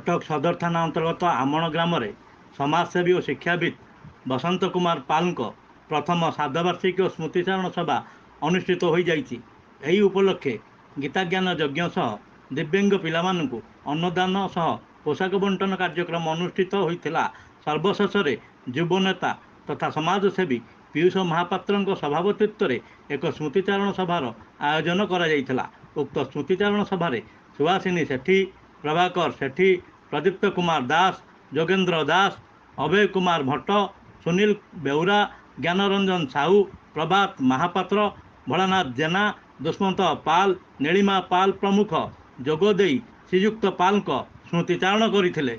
कटक सदर थाना अंतर्गत आमण ग्राम समाजसेवी और शिक्षाविद बसंत कुमार पाल प्रथम सार्धवार्षिक स्मृतिचारण सभा अनुष्ठित हो जाइए। उपलक्षे गीताज्ञान यज्ञ सह दिव्यांग पिलामानंकु अन्नदान सह पोशाक बंटन कार्यक्रम अनुष्ठित होता। सर्वशेष युवनेता तथा समाजसेवी पीयूष महापात्र सभापतित्व में एक स्मृतिचारण सभार आयोजन करा। उक्त स्मृतिचारण सभा सुहासिनी सेठी, प्रभाकर सेठी, प्रदीप्त कुमार दास, जोगेन्द्र दास, अभय कुमार भट्ट, सुनील बेउरा, ज्ञानरंजन साहू, प्रभात महापात्र, भोलानाथ जेना, दुष्मंत पाल, नीलिमा पाल प्रमुख जोगदेई श्रीयुक्त पाल स्मृतिचारण करथिले।